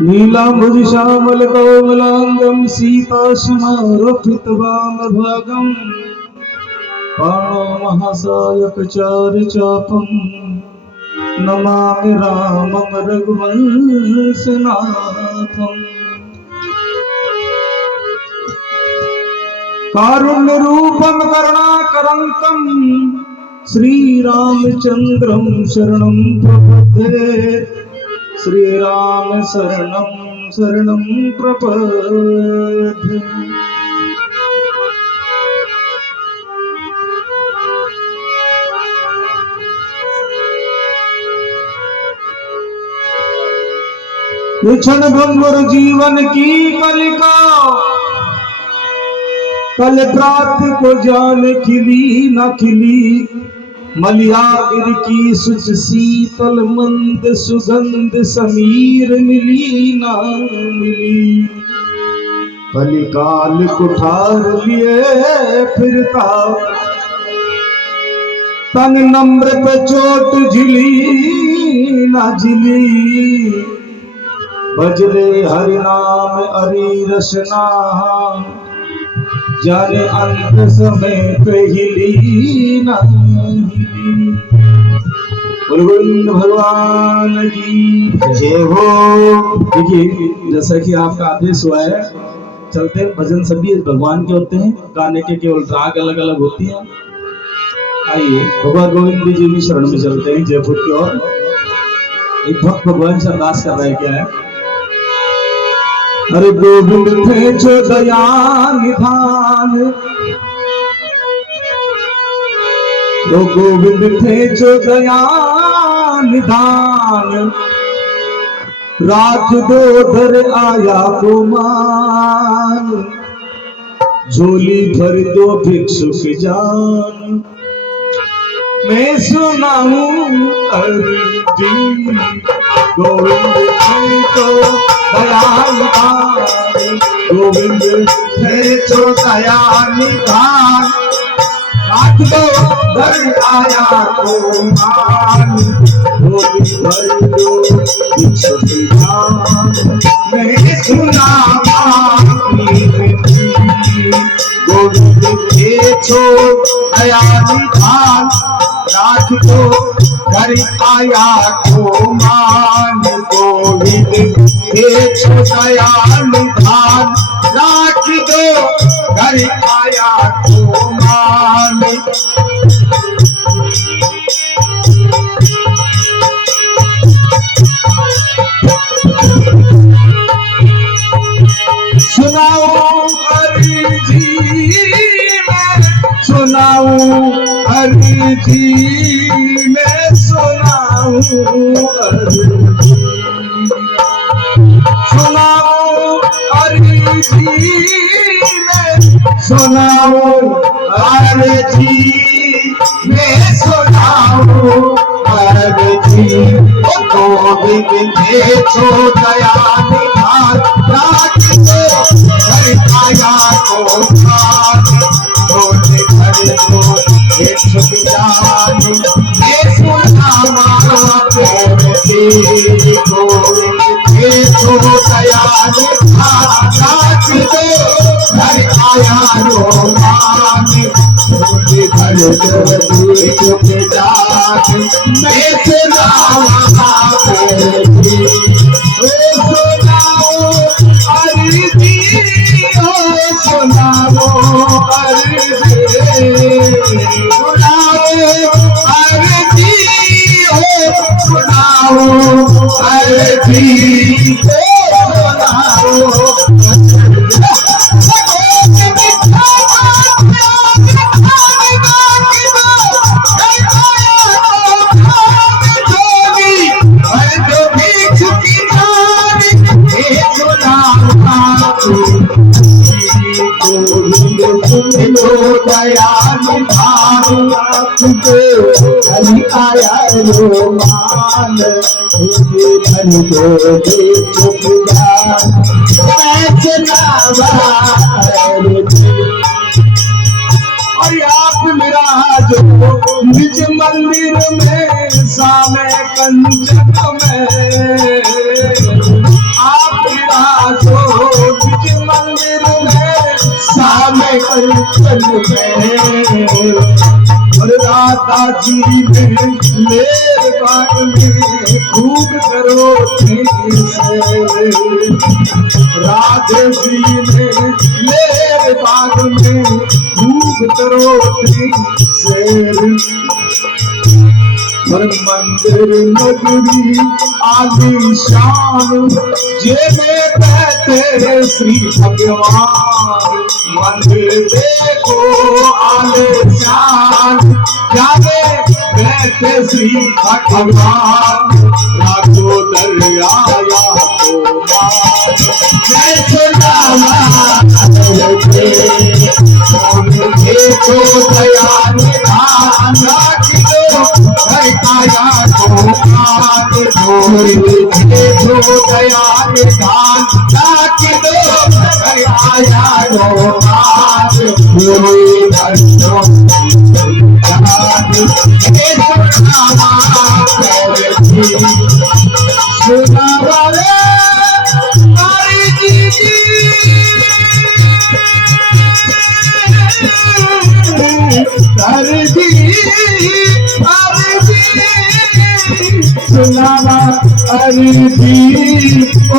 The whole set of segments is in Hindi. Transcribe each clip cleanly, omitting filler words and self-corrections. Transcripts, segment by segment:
नीलांबुज श्यामल कोमलांगं सीतासमारभितवामभागं पाणो महासायकचारुचापं नमामि रामं रघुवंशनाथम्। कारुण्यरूपं करुणाकरं श्रीरामचन्द्रं शरणं प्रपद्ये। श्रीराम शरणं शरणं प्रपद्ये। क्षण भंगुर जीवन की कलिका, कल प्रात को जान खिली न खिली। मलियागिर की सुच शीतल मंद सुगंध समीर मिली ना मिली। कलिकाल कुठार लिए फिरता, तन नम्र पे चोट झिली ना झिली। बजरे हरि नाम हरि रसना, जाने अंत समय पे हिली ना हिली। गोविंद भगवान की जय हो। देखिए, जैसा कि आपका आदेश हुआ है, चलते हैं। भजन सभी भगवान के होते हैं, गाने के केवल राग अलग अलग होती हैं। आइए भगवान गोविंद जी की शरण में चलते हैं। जयपुर की ओर एक भक्त भगवान से अरदास कर रहा है। क्या है? अरे गोविंद थे जो दया निधान, वो गोविंद थे जो दया निधान। रात दो धर आया गुमान, झोली भर दो भिक्षुक जान। मैं सुनाऊं अर्जी, गोविंद थे तो दया निधान, गोविंद थे तो दया निधान। रात दो धर आया गुमान, झोली भर दो भिक्षुक जान। मैं सुनाऊं गोविंद थे तो दया निधान। रात को घर आया गुमान, गोविंद थे तो दया निधान। रात को घर आया गुमान। सुनाओ अर्जी मैं, सुनाऊं अर्जी मैं, सुनाऊं अर्जी। सुनाऊं अर्जी मैं, सुनाऊं अर्जी मैं, सुनाऊं अर्जी। गोविंद थे तो दया निधान। रात को घर आया गुमान, झोली भर दो भिक्षुक जान। ये सुनामा गोविंद थे तो दया निधान। रात को घर आया गुमान, झोली भर दो भिक्षुक जान। मैं सुनामा गोविंद। सुनाओ अर्जी, ओ सुनाओ अर्जी। सुनाओ अर्जी, ओ सुनाओ अर्जी। दया निधान, हरि आया रोमान। धन दो भिक्षुक जान। और आप मेरा जो निज मंदिर में सामे कंचन में, आप और राधा जी ने लेर बाग में खूब करो राधे जी ने लेर बाग में खूब करो पर मंदिर नगरी आलीशान जे में बैठे श्री भगवान मंदिर देखो आलीशान जाने बैठे श्री भगवान रातो दरिया तो देखो दया निधान आया तो देखो दया निधान आया सुना वाले सुनावा अरजी ओ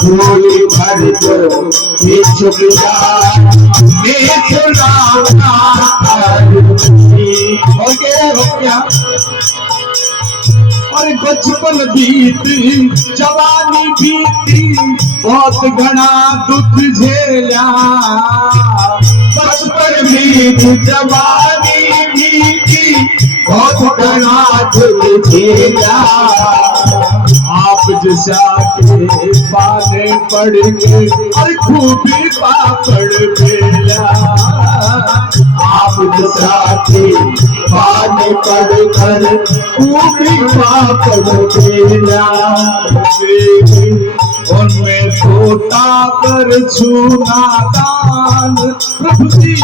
झोली भर दो ये चुगला और बचपन बीती जवानी बीती बहुत घना दुख झेला बचपन बीती जवानी बीती बहुत घना दुख झेला आप जैसा के पाले पड़ गए और खूबी पापड़ बेला आप जैसा के पाले पड़ कर खूबी पापड़ बेला उनमें छोटा कर छूना दान प्रभु जी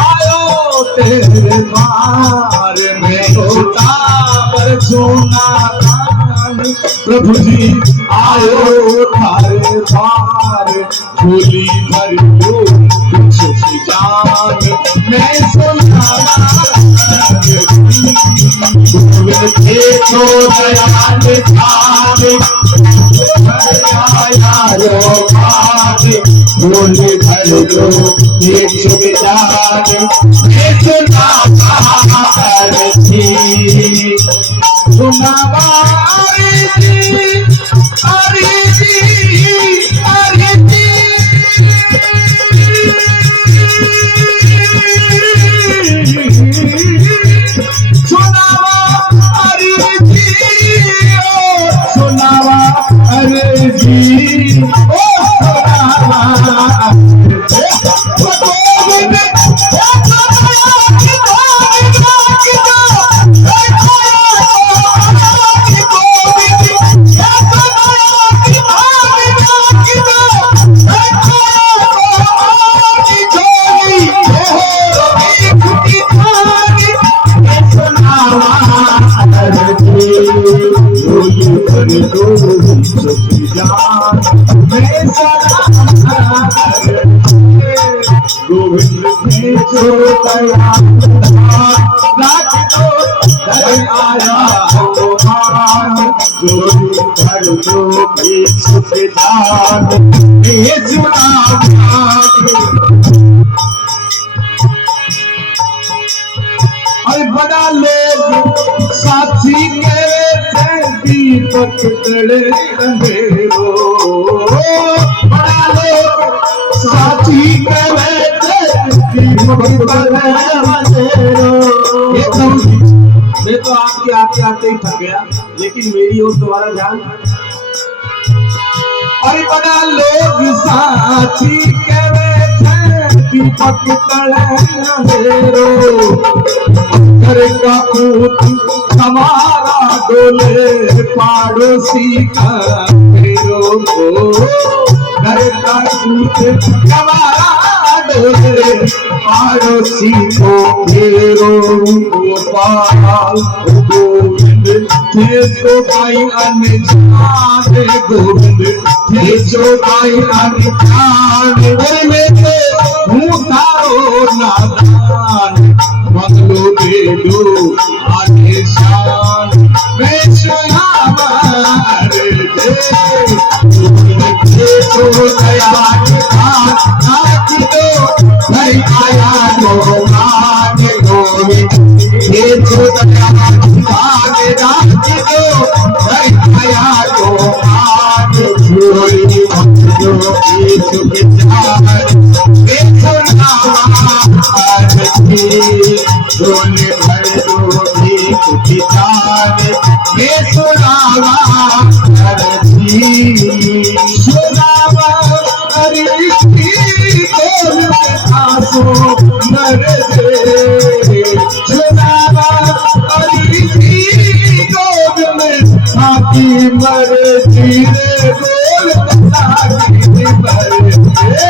आयो तेरे द्वार में छोटा कर छूना प्रभु जी आयो थारे द्वार झोली भर दो कुछ जान मैं सुना देखो दयाल झोली भर दो एक जान मैं सुना सुनावा बड़ा लोग साथी के दीपक तड़े अंधेरो बड़ा लोग साथी के दीपक तड़े अंधेरो। मैं तो आपके आते आते ही थक गया, लेकिन मेरी ओर दोबारा ध्यान। और बड़ा लोग साथी के दीपक तले अंधेरो, घर का ऊंट हमारा डोले पड़ोसी का फेरो, घर का ऊंट हमारा डोले पड़ोसी को फेरो। गोपाल गोविंद थे जो भाई अनजान, गोविंद थे जो भाई अनजान, में तो हूँ तारो नादान, बंगलो दे दो आगे शान, मैं सुनावार दे तो दया नाच दो, नहीं आया तो नाच गोविंद, ये तो दया नाच दो, नहीं आया तो नाच गोविंद, जो सुख चार डोले भर दो कुछ चार, ये सुनावा करती सुनावा करती आंसू मर दे, सुनावा करती गोद में आकी मर जी रे, बोल बता की मर दे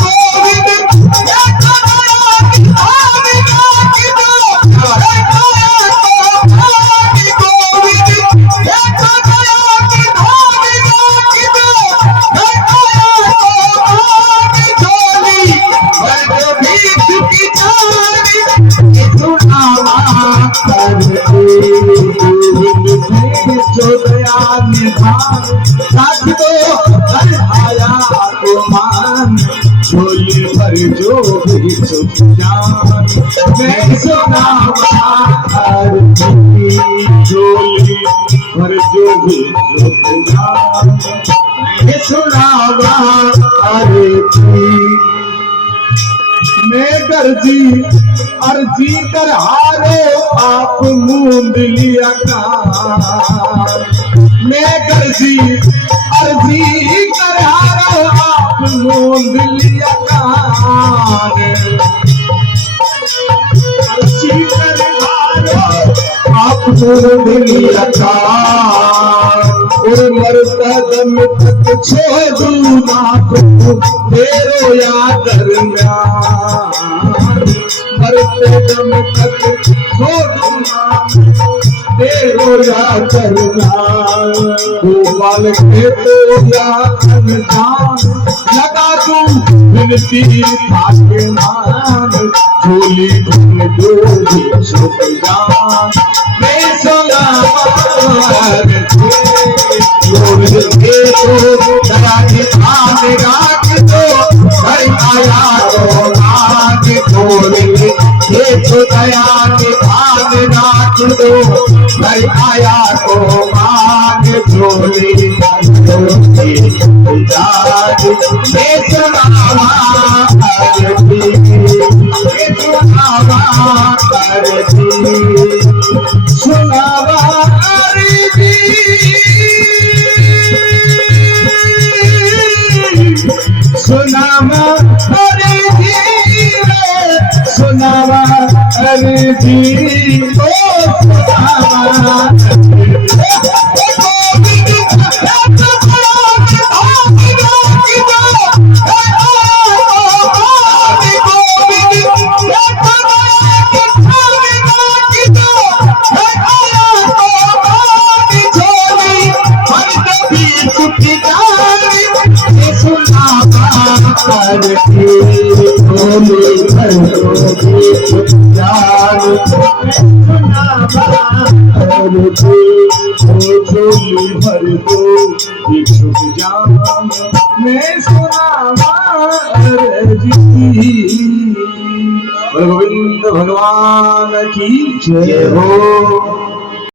गोविंद। जो दया निधान साथ दो आया को मान, झोली भर जो भी सुख जान, मैं सुनावा करती झोली भर जो भी सुख जान, मैं सुनावा करती। मैं गर्जी अर्जी कर हारो आप मूंद लिया कान, मैं गर्जी अर्जी कर हारो आप मूंद लिया कान, अर्जी कर हारो आप मूंद लिया कान, और मरता दम तक छोड़ू ना को तेरो या दरम्यान, मरते दम तक छोड़ू ना तेरो या दरम्यान, गोपाल के तो या अनजान लगा तू विनती थाके मान, झोली भर दो भी सुख जान, मैं सुनावार गोविंद के तो दया निधान राख दो, भाई आया तो नाच गोविंद के तो दया निधान राख दो, भाई आया तो मान झोली मैं सुनावा करती, मैं सुनावा करती, सुनावा करती, सुनावा करती, सुनावा करती, ओ सुनावा भर दो इच्छुक जान, मैं सुनावा अर्जी। गोविंद भगवान की जय हो।